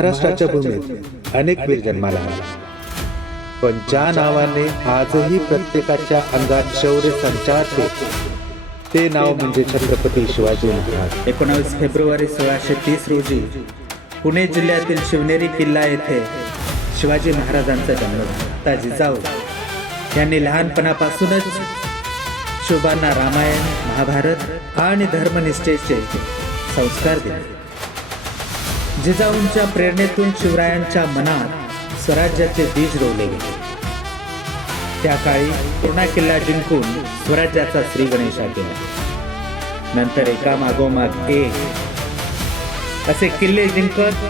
महाराष्ट्राच्या भूमीत अनेक वीर जन्माला आले, पण ज्या नावाने आजही प्रत्येकाच्या अंगात शौर्य संचारते ते नाव म्हणजे छत्रपती शिवाजी महाराज। 19 फेब्रुवारी 1630 रोजी पुणे जिल्ह्यातील शिवनेरी किल्ला येथे शिवाजी महाराजांचा जन्म झाला। जिजाऊ यांनी लहानपणापासूनच शिवबांना रामायण, महाभारत आणि धर्मनिष्ठेचे संस्कार दिले। जिजाऊंच्या प्रेरणेतून शिवरायांच्या मनात स्वराज्याचे बीज रोवले गेले। त्या काळी पूर्णा किल्ला जिंकून स्वराज्याचा श्री गणेशा केला। नंतर एका मागोमाग एक असे किल्ले जिंकत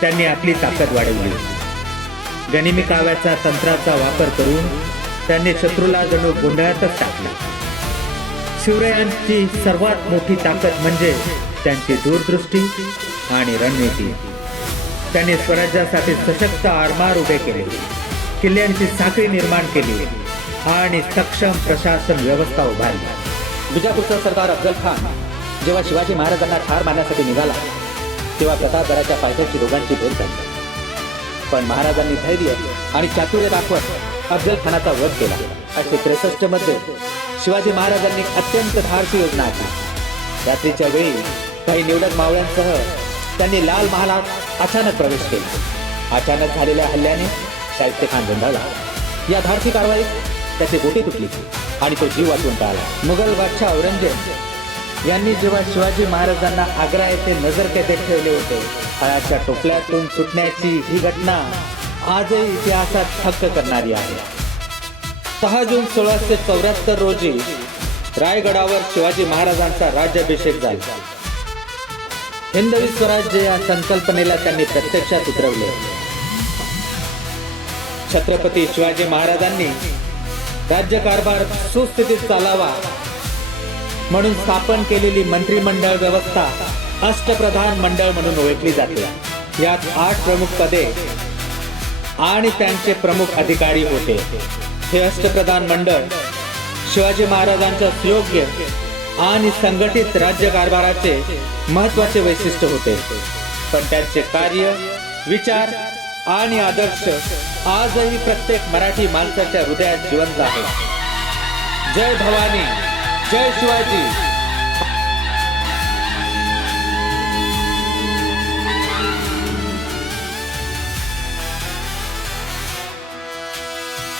त्यांनी आपली ताकद वाढवली। गनिमी काव्याचा तंत्राचा वापर करून त्यांनी शत्रूला जणू गोंधळातच टाकला। शिवरायांची सर्वात मोठी ताकद म्हणजे त्यांची दूरदृष्टी आणि रणनीती। त्यांनी स्वराज्यासाठी सशक्त आरमार उभे केले, किल्ल्यांची साखळी निर्माण केली आणि सक्षम प्रशासन व्यवस्था उभारली। विजापूरचा सरदार अफजल खान जेव्हा शिवाजी महाराजांना ठार मारण्यासाठी निघाला तेव्हा प्रतापगडाच्या पायथ्याची दोघांची भेट झाली, पण महाराजांनी धैर्य आणि चातुर्य दाखवत अफजल खानाचा वध केला। 1863 मध्ये शिवाजी महाराजांनी अत्यंत धाडसी योजना आखली। रात्रीच्या वेळी काही निवडक मावळ्यांसह त्यांनी लाल महालात अचानक प्रवेश केला। अचानक झालेल्या हल्ल्याने शाहिस्ते खान गोंधळला। या धाडसी कारवाईत त्याची बोटी तुटली आणि तो जीव वाचवून टाळला। मुघल बादशाह औरंगजेब यांनी जेव्हा शिवाजी महाराजांना आग्रा येथे नजरकैदेत ठेवले होते, फळाच्या टोपल्यातून सुटण्याची ही घटना आजही इतिहासात थक्क करणारी आहे। 6 जून 1674 रोजी रायगडावर शिवाजी महाराजांचा राज्याभिषेक झाला। हिंदवी स्वराज्य या संकल्पनेला त्यांनी प्रत्यक्षात उतरवले। छत्रपती शिवाजी महाराजांनी राज्यकारभार सुस्थितीत चालावा म्हणून स्थापन केलेली मंत्रिमंडळ व्यवस्था अष्टप्रधान मंडळ म्हणून ओळखली जाते। यात 8 प्रमुख पदे आणि त्यांचे प्रमुख अधिकारी होते। हे अष्टप्रधान मंडळ शिवाजी महाराजांच्या सुयोग्य आणि संघटित राज्यकारभाराचे महत्त्वाचे वैशिष्ट्य होते, पण त्यांचे कार्य, विचार आणि आदर्श आजही प्रत्येक मराठी माणसाच्या हृदयात जिवंत आहे। जय भवानी, जय शिवाजी।